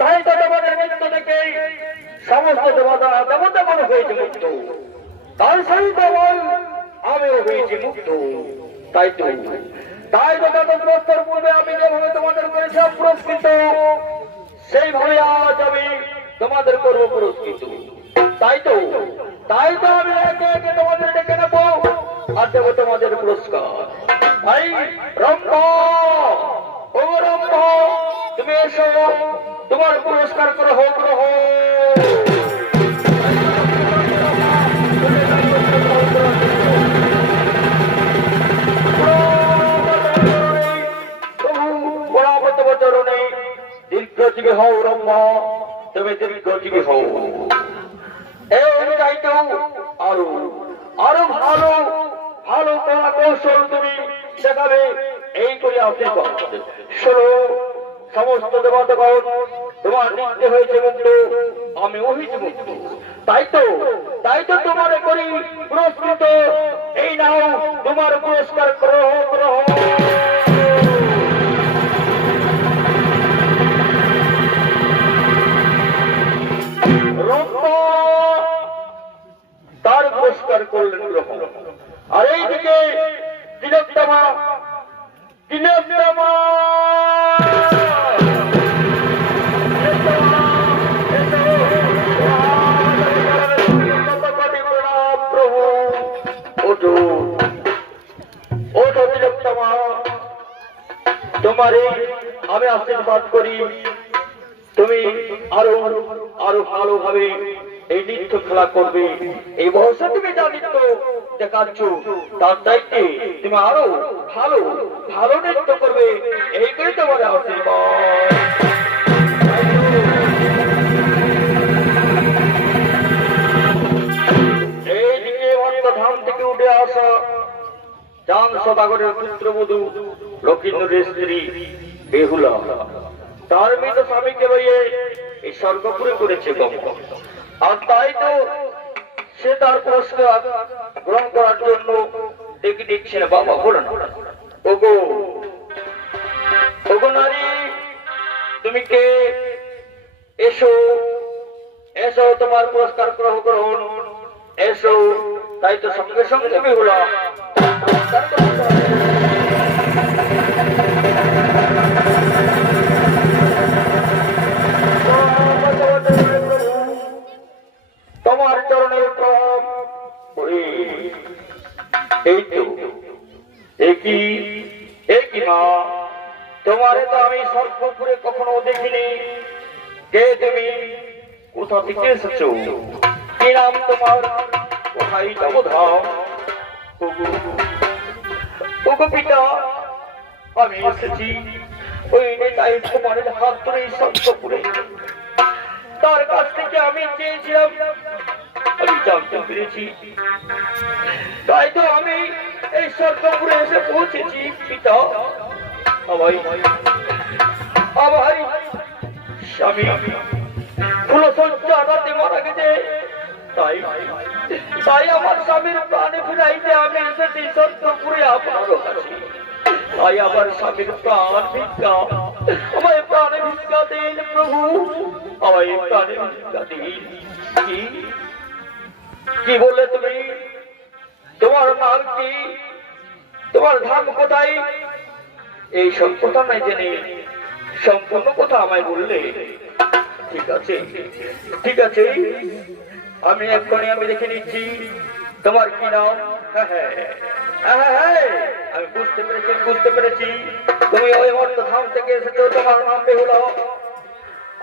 তাই তো তোমাদের মৃত্যু থেকে সমস্ত দেবতা দেবতা মনে হয়েছে মুক্ত, তার সহিত আমিও হয়েছি মুক্ত। তাই তো তাদের বছর পূর্বে আমি যেভাবে তোমাদের করেছিলাম পুরস্কৃত, সেইভাবে আজ আমি তোমাদের করবো পুরস্কৃত। তাই তো আমি একে একে তোমাদের ডেকে নেবো আর দেবো তোমাদের পুরস্কার। ভাই রম্ভা, ও রম্ভা, তুমি এসো, তোমার পুরস্কার গ্রহ গ্রহ। দীর্ঘজীবী হও রম্ভা, তুমি দীর্ঘজীবী হও। এই চাইতেও আরো আরো ভালো ভালো কলা কৌশল তুমি শেখাবে, এই করে আশীর্বাদ। শোনো সমস্ত দেবতাগণ, তোমার নিত্য হয়েছে মুক্ত, আমি হয়েছি মুক্ত। তাই তো তোমার করি পুরস্কৃত। এই নাও তোমার পুরস্কার গ্রহ গ্রহ। তার পুরস্কার করলেন গ্রহণ। আর এইদিকে তিলোত্তমা প্রভু ওঠো, ওঠো তিলোত্তমা, তোমারে আমি আশীর্বাদ করি। তুমি আরো আরো ভালোভাবে এই নৃত্য খেলা করবে। এই বয়সে তুমি যা নৃত্য দেখাচ্ছ, তার চাইতে তুমি আরো ভালো ভালো নৃত্য করবে, এই করে তোমার আশীর্বাদ। এইদিকে ধাম থেকে উঠে আসা চাঁদ সদাগরের পুত্রবধূ লক্ষিন্দরের স্ত্রী বেহুলা তার মৃত স্বামীকে লইয়ে এই স্বর্গপুরে করেছে গমন। আর তাই তো সে তার পুরস্কার গ্রহণ করার জন্য ডেকে দিচ্ছেন। বাবা বলেন, ওগো ওগো নারী, তুমি কে? এসো এসো, তোমার পুরস্কার গ্রহণ এসো। তাই তো সঙ্গে সঙ্গে বেহুলা তোমার চরণের প্রভাব। এই তো একই মা, তোমারে তো আমি সর্বপুরে কখনো দেখিনি। কে তুমি? কোথা থেকে এসেছো? কি নাম তোমার? কোথায় যাবো ধাম? ওগো পিতা, আমি এসেছি ওই নেতাই কুমারের হাত ধরে এই সর্বপুরে। তার কাছ থেকে আমি চেয়েছিলাম, আমি জানতে পেরেছি, তাই তো আমি এই সর্বপুরে এসে পৌঁছেছি। পিতা, আমার স্বামী ফুলসজ্জা রাতে মারা গেছে। তাই আমার স্বামীর প্রাণে ফিরাইতে আমি এসেছি সর্বপুরে আপনার কাছে। তাই আমার স্বামীর প্রাণ ভিক্ষা, আমায় প্রাণে ভিক্ষা দিন প্রভু, আমায় প্রাণে ভিক্ষা দিন। কি বললে তুমি? তোমার নাম কি? তোমার ধাম কোথায়? এই সব কথা নাই জেনে সম্পূর্ণ কথা আমায় বললে। ঠিক আছে, আমি এক্ষুনি আমি দেখে নিচ্ছি। তোমার কি নাম? আমি বুঝতে পেরেছি তুমি ওই মর্ত ধাম থেকে এসেছো। তোমার নাম বেহুলা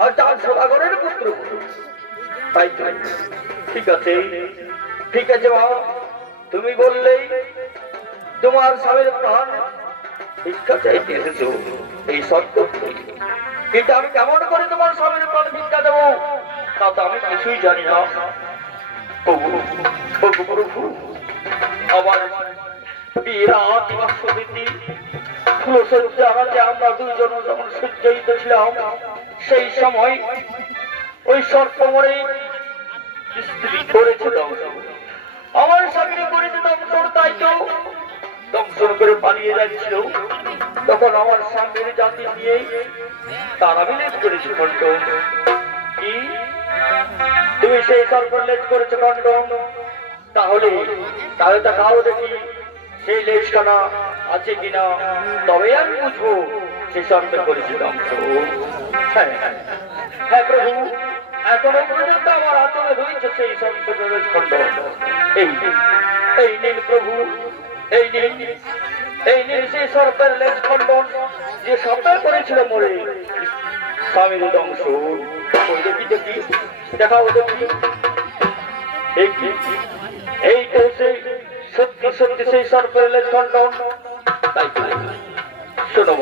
আর চাঁদ সদাগরের পুত্র। তাই ঠিক আছে মা, তুমি বললেই তোমার স্বামীর প্রাণ ভিক্ষা চাইতে এসেছো এই সত্য। কিন্তু আমি কেমন করে তোমার স্বামীর প্রাণ ভিক্ষা দেবো তা তো আমি কিছুই জানি না। আমার আমরা দুইজন যখন সজ্জিত ছিলাম, সেই সময় ওই সর্পমরে স্ত্রী করেছিল আমার স্বামী করেছে। তাই তো দংশন করে পালিয়ে যাচ্ছিল, তখন আমার স্বামীর জাতি দিয়ে তারা বিলেজ করেছে খণ্ডন। কি তুমি সেই সর্পের লেজ করেছো খণ্ডন? তাহলে তাহলে তা খাও দেখি সেই লেজখানা আছে কিনা, তবে আমি বুঝবো সে সর্পে করেছে ধ্বংস। হ্যাঁ হ্যাঁ প্রভু, এখনো পর্যন্ত আমার আচরণে রয়েছে সেই সর্পের লেজ খণ্ডন। এই নীল প্রভু, এই নীল সেই সর্পের লেজ খণ্ডন যে সর্পে করেছিল মরে স্বামীর ধ্বংস। ওই দেখি দেখি দেখাও দেখি। এই তো সেই সত্যি সত্যি সেই সর্পের লেজ খণ্ডন। তাই শোনো,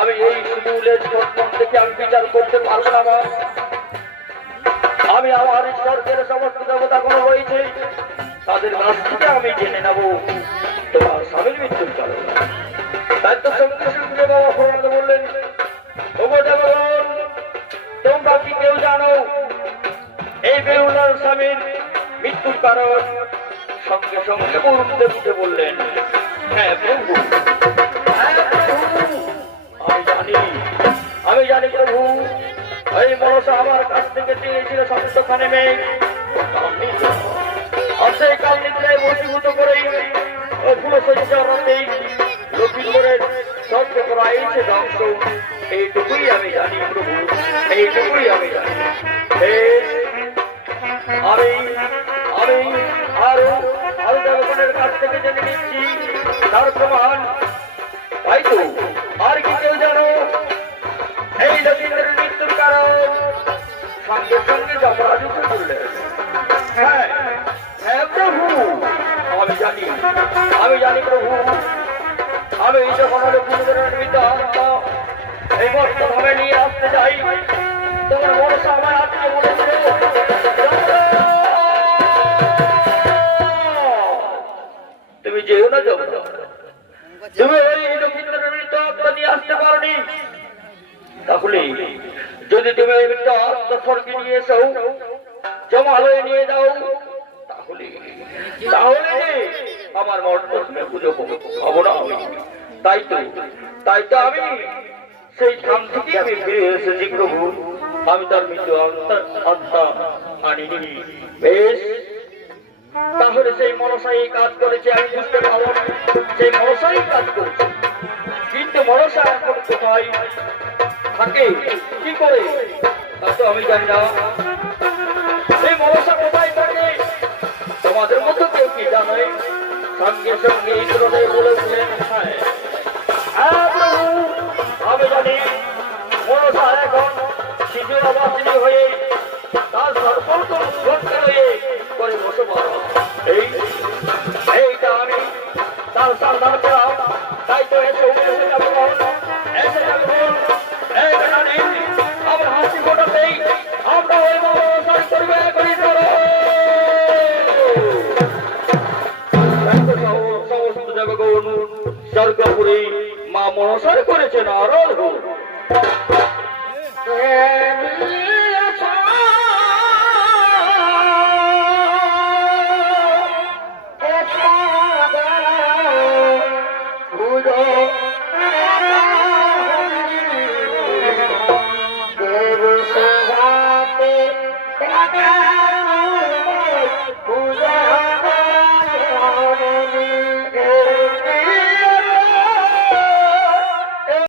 আমি এই শুধু লেজ খণ্ডন থেকে আমি বিচার করতে পারবো না মা। আমি আমার স্বর্গের সমস্ত দেবতা কোনো রয়েছে, তাদের কাছ থেকে আমি জেনে নেব তোমার স্বামীর মৃত্যুর কারণ। তাই তো সঙ্গে সঙ্গে বাবা ফোরাতে বললেন, ওগো দেবগণ, তোমরা কি কেউ জানো এই বেহুলার স্বামীর মৃত্যুর কারণ? সঙ্গে সঙ্গে বরুণদেব উঠে বললেন, হ্যাঁ প্রভু, আমি জানি প্রভু। এই মনসা আমার কাছ থেকে চেয়েছিল সপ্তখানে মেঘ, আর সেই কাল নিদ্রায় বসীভূত করেই ওই ফুলশয্যার রাতেই লক্ষ্মীপুরের স্বর্গ করাইছে ধ্বংস। এইটুকুই আমি জানি প্রভু, এইটুকুই আমি জানি। আমি আমি আরো আরো দেবগণের কাছ থেকে জেনে নিচ্ছি তার প্রমাণ। তাই তো আর কি কেউ জানো এই লক্ষ্মীদের মৃত্যুর কারণ? সঙ্গে সঙ্গে যমরাজ উঠে বললেন, হ্যাঁ হ্যাঁ প্রভু, আমি জানি প্রভু। আমি যখন লক্ষ্মীদের নিমিত্ত আত্মা এই বর্তমানে নিয়ে আসতে চাই, তোমার মনসা আমার আত্মা বলেছিল, তুমি যেও না যমরাজ, তুমি এই লক্ষ্মীদের নিমিত্ত আত্মা নিয়ে আসতে পারোনি। তাহলে যদি তুমি এই মৃত্যু আত্মা স্বর্গে নিয়ে এসো, জমালয়ে নিয়ে যাও, তাহলে তাহলে আমার মর্তমে পুজো হবো না। তাই তো আমি সেই ধাম থেকে আমি ফিরে এসেছি প্রভু। আমি তার মৃত্যু আত্মা আনিনি। বেশ, তাহলে সেই মনসাই কাজ করেছে, আমি বুঝতে পারবো সেই মনসাই কাজ করেছে। কিন্তু মনসা এখন কোথায় থাকে, কি করে, তা তো আমি জানি না। এই মনসা কোথায় থাকে তোমাদের মধ্যে কেউ কি জানে? সঙ্গে সঙ্গে ইন্দ্রদেব বলে উঠলেন, হ্যাঁ প্রভু, আমি জানি মনসা এখন শিশুর অবাসিনী হয়ে তার সর্বত ঘটতে হয়ে করে বসবাস। এইটা আমি তার সাবধান পেলাম। তাই তো এসে যাবো, এসে যাবো। আমরা হাসি ফোটাতেই আমরা ওই মনসার করবে করি করো। সমস্ত দেবগণ স্বর্গপুরী মা মনসার করেছেন আরাধনা। পূজা